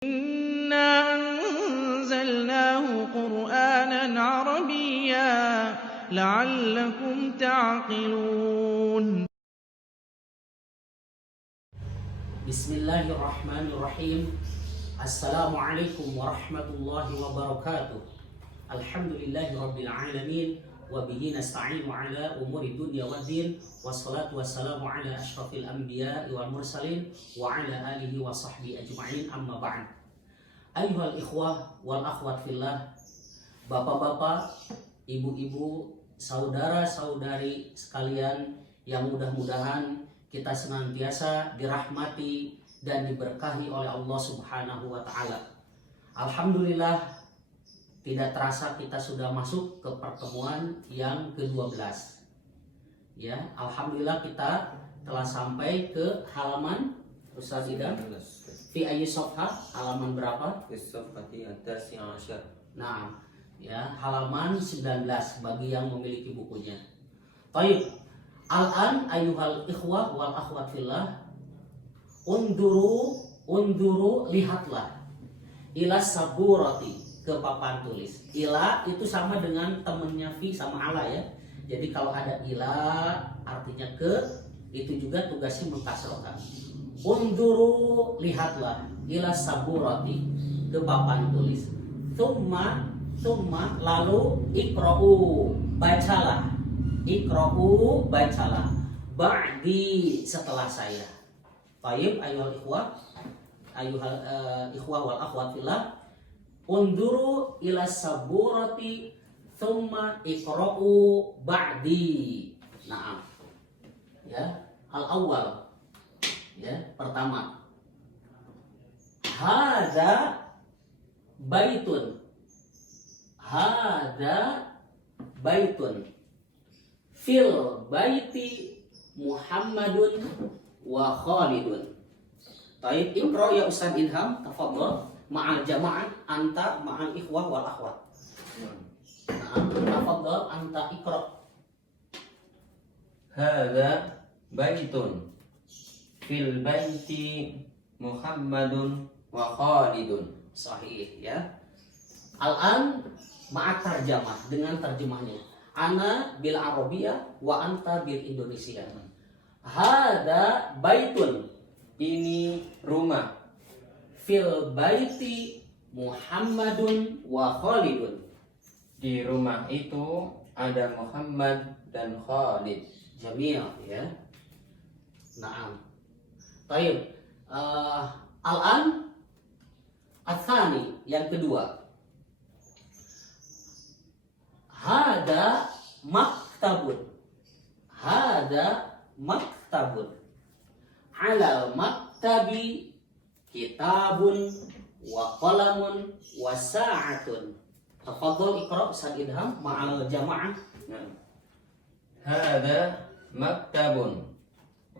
إِنَّا أَنزَلْنَاهُ قُرْآنًا عَرَبِيًّا لَّعَلَّكُمْ تَعْقِلُونَ. Bismillahirrahmanirrahim. Assalamualaikum warahmatullahi wabarakatuh. Alhamdulillahirabbil alamin wa bihi nasta'inu ala umuri dunya waddin. Wassalatu wassalamu ala asyrafil anbiya'i wal mursalin wa ala alihi wa sahbihi ajma'in, amma ba'd. Ayyuhal ikhwah wal akhwat fillah, bapak-bapak, ibu-ibu, saudara-saudari sekalian yang mudah-mudahan kita senantiasa dirahmati dan diberkahi oleh Allah Subhanahu wa taala. Alhamdulillah, tidak terasa kita sudah masuk ke pertemuan yang ke-12. Ya, alhamdulillah kita telah sampai ke halaman Ustaz Idam. Fi ayyi safhah, halaman berapa? Nah, ya, halaman 19 bagi yang memiliki bukunya. Baik. Al-an ayyuhal ikhwah wal akhwat fillah, unduru lihatlah, ila saburati, ke papan tulis. Ila itu sama dengan temennya fi sama ala ya. Jadi kalau ada ila artinya ke, itu juga tugasnya mengkasrohkan. Unduru lihatlah, ila saburati, ke papan tulis. Thumma lalu ikra'u, bacalah. Iqra'u, bacalah, ba'di, setelah saya. Baik, ayyuhal ikhwah wal akhwat fillah, unduru ila saburati thumma iqra'u ba'di. Naam. Ya, al-awwal. Ya, pertama. Hadza baitun. Hadza baitun. Fil baiti Muhammadun wa Khalidun. Baik, iqra ya Ustaz Ilham, tafadhol, ma'al jama'ah, anta ma'al ikhwah wal akhwat. Nah, tafadhol anta iqra. Hadza baitun fil baiti Muhammadun wa Khalidun. Sahih ya. Al-an ma'at tarjamah, dengan terjemahnya. Ana bil Arabiyah wa anta bil Indonesia. Hada baitun, Ini rumah. fil baiti Muhammadun wa Khalidun. Di rumah itu ada Muhammad dan Khalid. Jamil ya. Naam. Taib. Al-an Atsani, yang kedua. Hada maktabun. Hada maktabun. Alal maktabi kitabun wa qalamun wa sa'atun. Tafadhol iqra Ustaz Idham ma'al jama'ah. Hadza maktabun.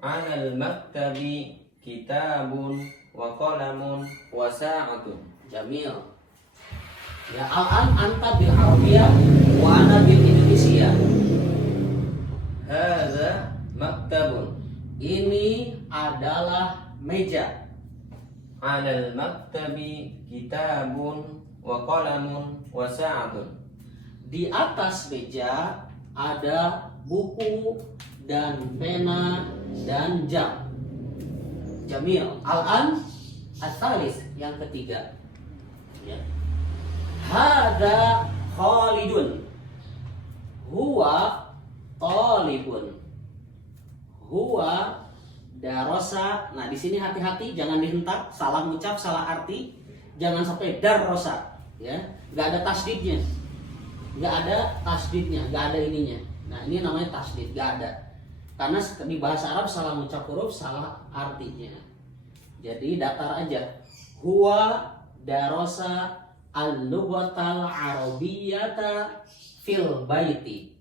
'Alal maktabi kitabun wa qalamun wa sa'atun. Jamil. Ya, al-an anta bil Arabiyah wa ana bil Indonesia. Hadza maktabun. Ini adalah meja. 'Alal maktabi kitabun wa qalamun wa sa'atun. Di atas meja ada buku dan pena dan jam. Jamil. Al-an ats-tsalis, yang ketiga. Ya. Hada Khalidun. Huwa talibun. Huwa darosa. Nah, di sini hati-hati jangan dihentak, salah ucap, salah arti. Jangan sampai darosa, ya. Enggak ada tasdidnya. Enggak ada tasdidnya, enggak ada ininya. Nah, ini namanya tasdid, enggak ada. Karena di bahasa Arab salah ucap huruf, salah artinya. Jadi datar aja. Huwa darosa al-lughatal arabiyyata fil baiti.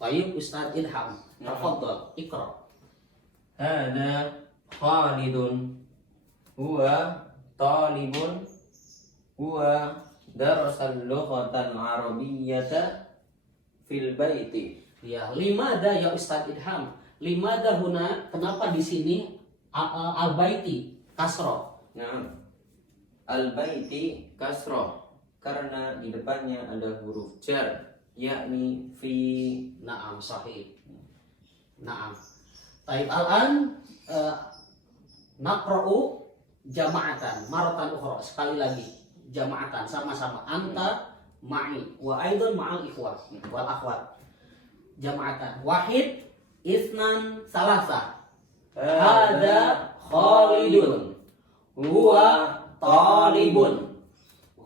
Baik Ustaz Ilham, tafadhol iqra. Hadza Khalidun. Huwa talibun. Huwa darasal lughatal arabiyyata fil baiti. Ya, limada ya Ustaz Ilham? Limada huna, kenapa di sini al-baiti kasroh? Nah, al-baiti kasroh karena di depannya ada huruf jar, yakni fi. Naam, sahih. Naam. Taib al-an naqra'u jama'atan maratan ukhra. Sekali lagi jama'atan, sama-sama. Anta ma'i wa aidan ma'al ikhwah wal akhwat. Jama'atan. Wahid, isnan, salasa. Hada Khalidun. Huwa talibun.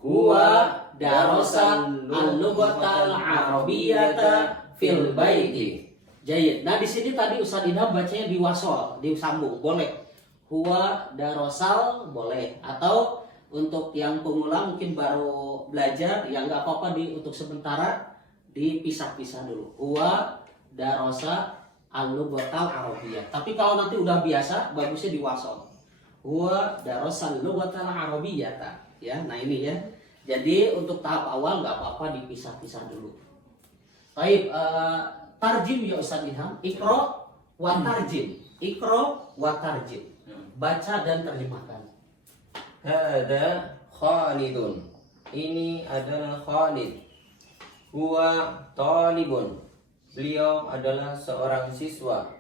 Huwa darasa al-lughatal arabiyyata fil baiti. Jayid. Nah, di sini tadi Ustaz Idham bacanya diwasol, disambung, boleh. Huwa darasal boleh, atau untuk yang pengulang mungkin baru belajar ya nggak apa-apa, untuk sementara dipisah-pisah dulu. Huwa darasa al-lughatal arabiyyah. Tapi kalau nanti udah biasa bagusnya diwasol. Huwa darasal lughatal arabiyyata. Ya, nah ini ya. Jadi untuk tahap awal nggak apa-apa dipisah-pisah dulu. Baik, tarjim ya Ustaz Ilham. Iqra wa tarjim. Iqra wa tarjim. Baca dan terjemahkan. Hada Khalidun. Ini adalah Khalid. Huwa talibun. Beliau adalah seorang siswa.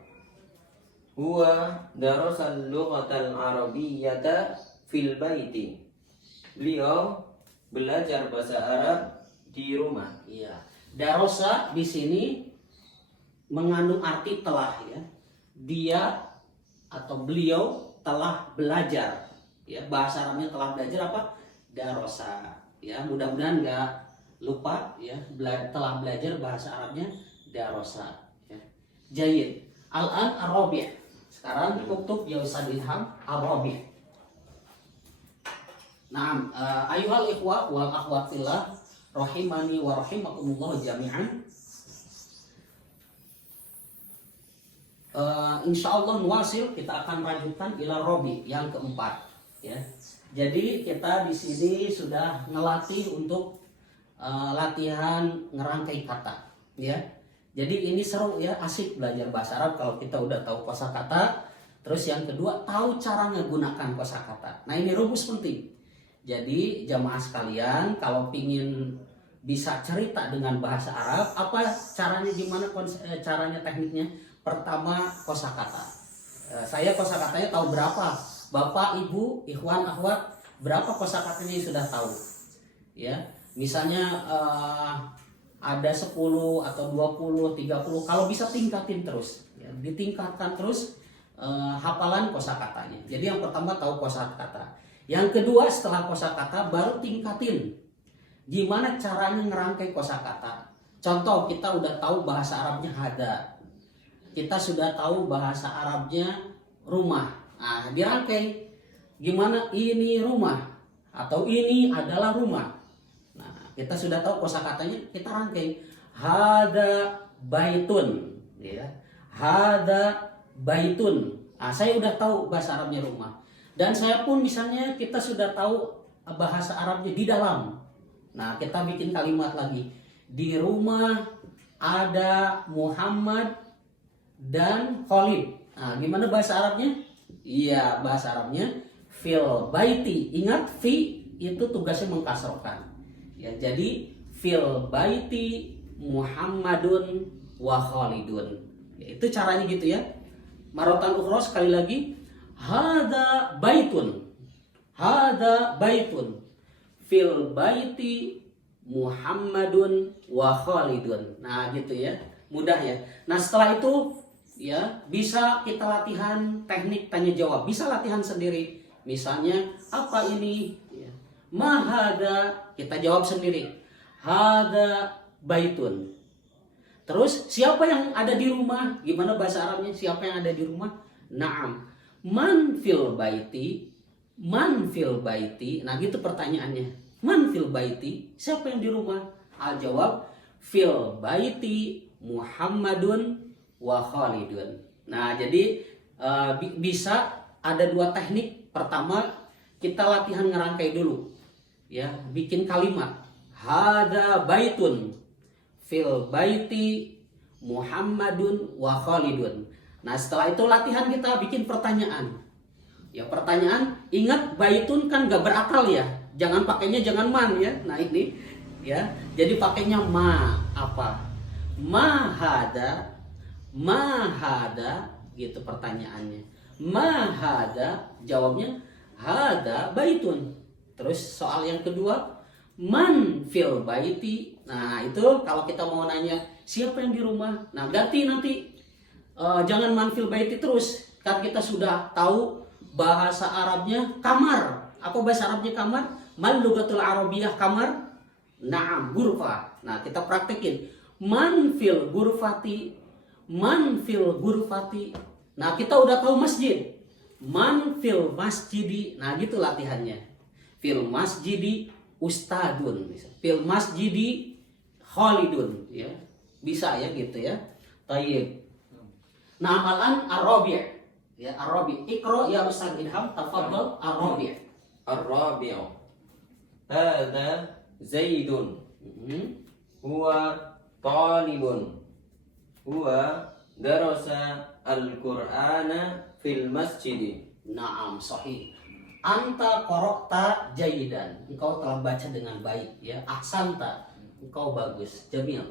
Huwa darasal lughatal arabiyyata fil baiti. Beliau belajar bahasa Arab di rumah. Iya. Darosa di sini mengandung arti telah ya. Dia atau beliau telah belajar. Ya, bahasa Arabnya telah belajar apa? Darosa. Ya, mudah-mudahan nggak lupa ya, telah belajar bahasa Arabnya darosa. Ya. Jayid. Al-an ar-rabi'. Sekarang tutup ya Ustaz Ilham ar-rabi'. Naam, ayuhal ikhwah wal akhwat fillah rahimani wa rahimakumullah jami'an. Insyaallah nuwasil, kita akan lanjutkan ila robi yang keempat ya. Jadi kita di sini sudah ngelatih untuk latihan ngerangkai kata ya. Jadi ini seru ya, asik belajar bahasa Arab kalau kita udah tahu kosakata. Terus yang kedua, tahu cara menggunakan kosakata. Nah, ini rumus penting. Jadi jamaah sekalian, kalau pingin bisa cerita dengan bahasa Arab, apa caranya, gimana caranya, tekniknya? Pertama, kosakata. Saya kosakatanya tahu berapa? Bapak, Ibu, Ikhwan, Akhwat, berapa kosakatanya yang sudah tahu? Ya, misalnya ada 10 atau 20, 30, kalau bisa tingkatin terus. Ya, ditingkatkan terus hafalan kosakatanya. Jadi yang pertama tahu kosakata. Yang kedua, setelah kosakata baru tingkatin gimana caranya ngerangkai kosakata. Contoh, kita udah tahu bahasa Arabnya hada, kita sudah tahu bahasa Arabnya rumah. Nah, dirangkai gimana, ini rumah atau ini adalah rumah. Nah, kita sudah tahu kosakatanya, kita rangkai hada baitun ya. Hada baitun. Nah, saya udah tahu bahasa Arabnya rumah. Dan saya pun misalnya kita sudah tahu bahasa Arabnya di dalam. Nah, kita bikin kalimat lagi. Di rumah ada Muhammad dan Khalid. Nah, gimana bahasa Arabnya? Iya, bahasa Arabnya fil baiti. Ingat, fi itu tugasnya mengkasrohkan. Ya, jadi fil baiti Muhammadun wa Khalidun. Ya, itu caranya gitu ya. Marotan ukhra sekali lagi. Hada baitun. Hada baitun. Fil baiti Muhammadun wa Khalidun. Nah, gitu ya. Mudah ya. Nah, setelah itu ya bisa kita latihan teknik tanya jawab. Bisa latihan sendiri. Misalnya, apa ini? Ya. Mahada, kita jawab sendiri. Hada baitun. Terus, siapa yang ada di rumah? Gimana bahasa Arabnya? Siapa yang ada di rumah? Naam. Man fil baiti, man fil baiti. Nah, gitu pertanyaannya. Man fil baiti, siapa yang di rumah? Al jawab fil baiti Muhammadun wa Khalidun. Nah, jadi bisa ada dua teknik. Pertama, kita latihan ngerangkai dulu. Ya, bikin kalimat. Hada baitun fil baiti Muhammadun wa Khalidun. Nah, setelah itu latihan kita bikin pertanyaan. Ya pertanyaan, ingat baitun kan gak berakal ya. Jangan pakainya jangan man ya. Nah ini ya. Jadi pakainya ma apa? Mahada gitu pertanyaannya. Mahada jawabnya hada baitun. Terus soal yang kedua, man fil baiti. Nah itu kalau kita mau nanya siapa yang di rumah. Nah ganti nanti jangan man fil baiti terus. Kan kita sudah tahu bahasa Arabnya kamar. Apa bahasa Arabnya kamar? Man lugatul Arabiyah kamar? Naam, gurfa. Nah, kita praktekin. Man fil gurfati. Man fil gurfati. Nah, kita udah tahu masjid. Man fil masjidi. Nah, gitu latihannya. Fil masjidi ustadun. Fil masjidi khalidun. Ya. Bisa ya gitu ya. Tayyib. Nah, amalan ar-rabi'. Ya, ar-rabi'. Iqra ya Ustaz Ilham, tafadhal ar-rabi'. الرابع هذا زيد هو طالب هو درس القرآن في المسجد. Naam, sahih. Anta qara'ta jayidan. Engkau telah baca dengan baik ya. Ahsanta. Engkau bagus. Jamil.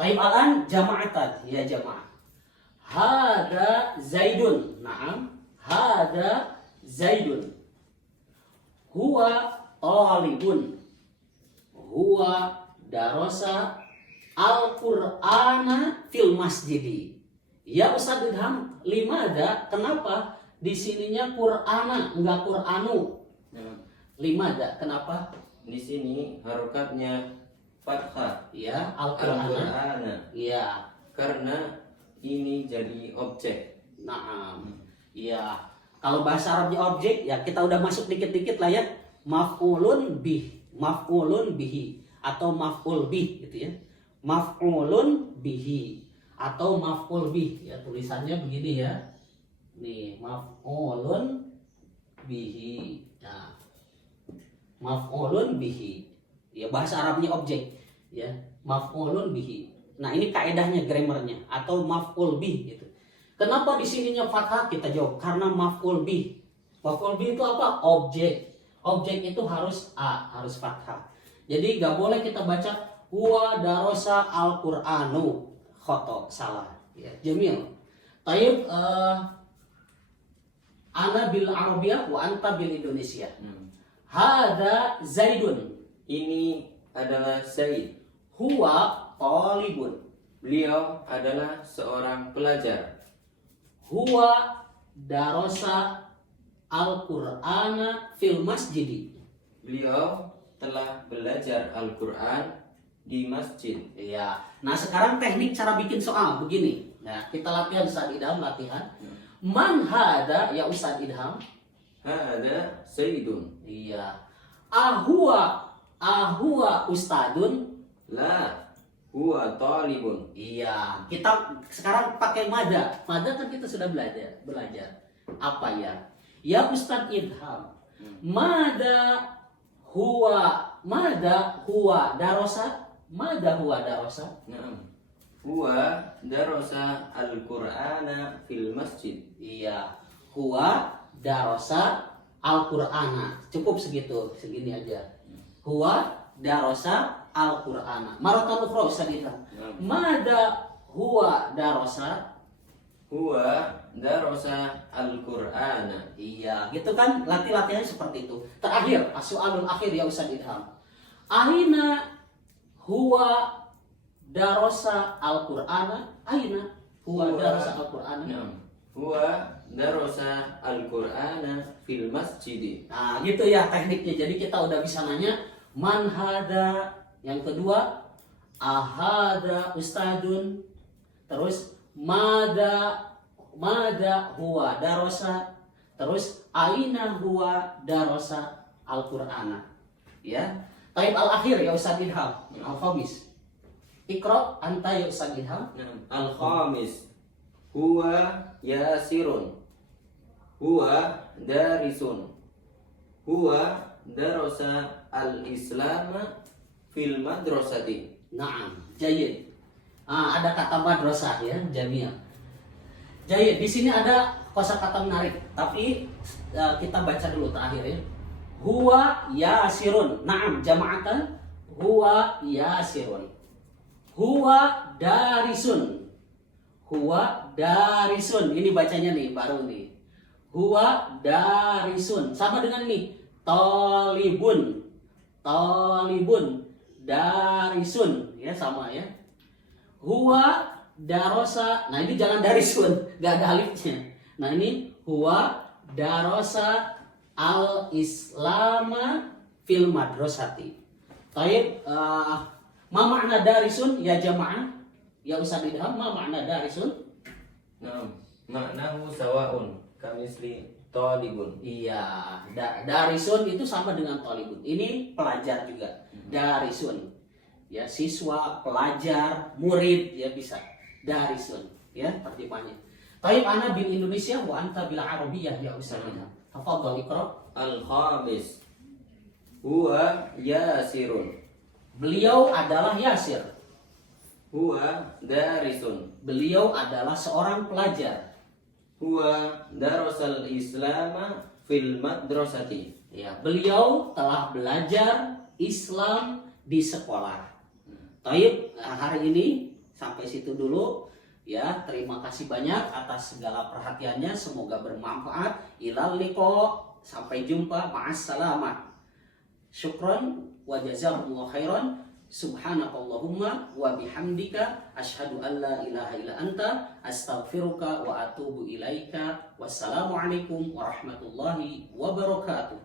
Taib alan jama'atan ya jamaah. Hada Zaidun. Naam. Hada Zaidun. Huwa talibun. Huwa darasa al-Qur'ana fil masjidi. Ya Ustaz Ilham, limada? Kenapa di sininya Qur'ana enggak Qur'anu? Limada? Kenapa? Di sini harokatnya fathah. Ya, al-Qur'ana. Al-Qur'ana. Ya. Karena ini jadi objek. Naam. Ya. Kalau bahasa Arabnya objek, ya kita udah masuk dikit-dikit lah ya. Maf'ulun bihi atau maf'ul bih gitu ya. Maf'ulun bihi atau maf'ul bih ya, tulisannya begini ya. Nih, maf'ulun bihi. Nah, maf'ulun bihi. Ya bahasa Arabnya objek ya. Maf'ulun bihi. Nah, ini kaedahnya grammarnya atau maf'ul bih gitu. Kenapa di sininya fathah? Kita jawab karena maf'ul bih. Maf'ul bih itu apa? Objek. Objek itu harus harus fathah. Jadi nggak boleh kita baca huwa darasa al-Qur'anu. Khoto, salah. Ya, Jamil. Taib ana bil Arabiyah wa anta bil Indonesia. Hada Zaidun. Ini adalah Zaid. Huwa talibun. Beliau adalah seorang pelajar. Huwa darasa al-Qur'ana fil masjidi. Beliau telah belajar Al-Quran di masjid. Iya. Nah sekarang teknik cara bikin soal begini. Nah kita latihan Ustaz Idham latihan. Man hada ya Ustaz Idham? Hada Zaidun. Iya. Ahwa ustadun? La huwa talibun. Iya. Kita sekarang pakai mada. Mada kan kita sudah belajar. Apa ya? Ya Ustaz Idham. Mada huwa darasa? Mada huwa darasa? Naam. Huwa darasa al-Qur'ana fil masjid. Iya. Huwa darasa al-Qur'ana. Cukup segitu, segini aja. Huwa darasa al-Qur'ana. Maratan ukhra Ustaz Idham. Mada huwa darasa? Huwa darasa al-Qur'ana. Iya, gitu kan latihannya seperti itu. Terakhir, soalul akhir ya Ustaz Idham. Aina huwa darasa al-Qur'ana? Aina huwa darasa al-Qur'ana? Naam. Huwa darasa al-Qur'ana fil masjid. Nah, gitu ya tekniknya. Jadi kita udah bisa nanya man hada. Yang kedua, ahada ustadun. Terus mada huwa darasa. Terus aina huwa darasa al-Qur'ana. Ya. Taib al-akhir ya Ustaz Ilham. Al-khamis. Iqra anta ya Ustaz Ilham. Al-khamis. Huwa yasirun. Huwa darisun. Huwa darasa al-Islam fil madrasati. Naam, jayyid. Ada kata madrasah ya, Jamil. Jayyid. Di sini ada kosakata menarik. Tapi kita baca dulu terakhir ya. Huwa yasirun. Naam jama'atan. Huwa yasirun. Huwa darisun. Huwa darisun. Ini bacanya nih baru nih. Huwa darisun. Sama dengan nih. Talibun. Talibun. Darisun. Ya sama ya. Huwa darosa. Nah ini jangan darisun. Gak ada alifnya. Nah ini huwa darosa al-islama fil madrasati. Taib, ma makna darisun ya jamaah? Ya Ustaz Idham, ma makna darisun? Nah, maknahu sawaun kamisli talibun. Iya, darisun itu sama dengan talibun. Ini pelajar juga. Darisun. Ya, siswa, pelajar, murid ya bisa. Darisun, ya terjemahnya. Taib ana bil Indonesia wa anta bil Arabiyah ya Ustaz Idham. Tafadhal iqra. Al-khamis huwa yasirun. Beliau adalah Yasir. Huwa darisun. Beliau adalah seorang pelajar. Huwa darasal islama fil madrasati. Ya, beliau telah belajar Islam di sekolah. Taib, hari ini sampai situ dulu. Ya, terima kasih banyak atas segala perhatiannya. Semoga bermanfaat. Ilal liqa. Sampai jumpa. Ma'assalamah. Syukran wa jazakumullah khairan. Subhanakallahumma wa bihamdika asyhadu an la ilaha illa anta astaghfiruka wa atubu ilaika. Wassalamualaikum warahmatullahi wabarakatuh.